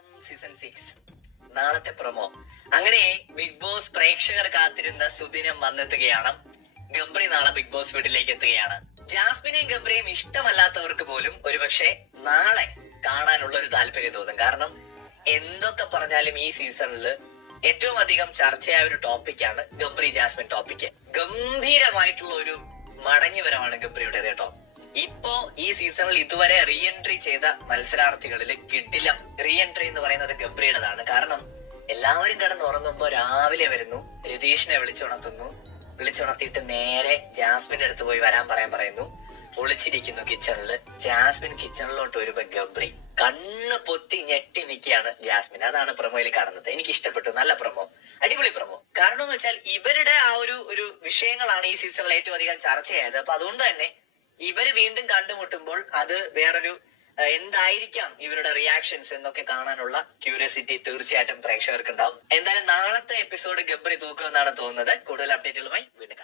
Malayalam season six നാളത്തെ promo അങ്ങനെ Bigg Boss പ്രേക്ഷകർ കാത്തിരുന്ന സുദിനം വന്നെത്തുകയാണ്. ഗബ്രി നാളെ ബിഗ് ബോസ് വീട്ടിലേക്ക് എത്തുകയാണ്. ജാസ്മിനെയും ഗബ്രിയും ഇഷ്ടമല്ലാത്തവർക്ക് പോലും ഒരുപക്ഷെ നാളെ കാണാനുള്ള ഒരു താല്പര്യം തോന്നും. കാരണം എന്തൊക്കെ പറഞ്ഞാലും ഈ സീസണിൽ ഏറ്റവും അധികം ചർച്ചയായ ഒരു ടോപ്പിക്കാണ് ഗബ്രി ജാസ്മിൻ ടോപ്പിക്ക് ഗംഭീരമായിട്ടുള്ള ഒരു മടങ്ങിവരവാണ് ഗബ്രിയുടെ കേട്ടോ. ഇപ്പോ ഈ സീസണിൽ ഇതുവരെ റീ എൻട്രി ചെയ്ത മത്സരാർത്ഥികളിൽ കിടിലം റീ പറയുന്നത് ഗബ്രിയുടേതാണ് കാരണം എല്ലാവരും കിടന്ന് ഉറങ്ങുമ്പോ രാവിലെ വരുന്നു രതീഷിനെ വിളിച്ചുണർത്തുന്നു. വിളിച്ചുണർത്തിയിട്ട് നേരെ ജാസ്മിന്റെ അടുത്ത് പോയി വരാൻ പറയാൻ പറയുന്നു. ഒളിച്ചിരിക്കുന്നു കിച്ചണിൽ ജാസ്മിൻ കിച്ചണിലോട്ട് വരുമ്പോ ഗബ്രി കണ്ണ് പൊത്തി ഞെട്ടി നിൽക്കുകയാണ് ജാസ്മിൻ. അതാണ് പ്രൊമോയിൽ കാണുന്നത്. എനിക്ക് ഇഷ്ടപ്പെട്ടു. നല്ല പ്രൊമോ. അടിപൊളി പ്രൊമോ. കാരണം എന്ന് വെച്ചാൽ ഇവരുടെ ആ ഒരു ഒരു വിഷയങ്ങളാണ് ഈ സീസണിൽ ഏറ്റവും അധികം ചർച്ചയായത്. അപ്പൊ അതുകൊണ്ട് തന്നെ ഇവർ വീണ്ടും കണ്ടുമുട്ടുമ്പോൾ അത് വേറൊരു എന്തായിരിക്കാം ഇവരുടെ റിയാക്ഷൻസ് എന്നൊക്കെ കാണാനുള്ള ക്യൂരിയോസിറ്റി തീർച്ചയായിട്ടും പ്രേക്ഷകർക്ക് ഉണ്ടാവും എന്തായാലും നാളത്തെ എപ്പിസോഡ് ഗബ്രി തൂക്കുമെന്നാണ് തോന്നുന്നത്. കൂടുതൽ അപ്ഡേറ്റുകളുമായി വീണ്ടും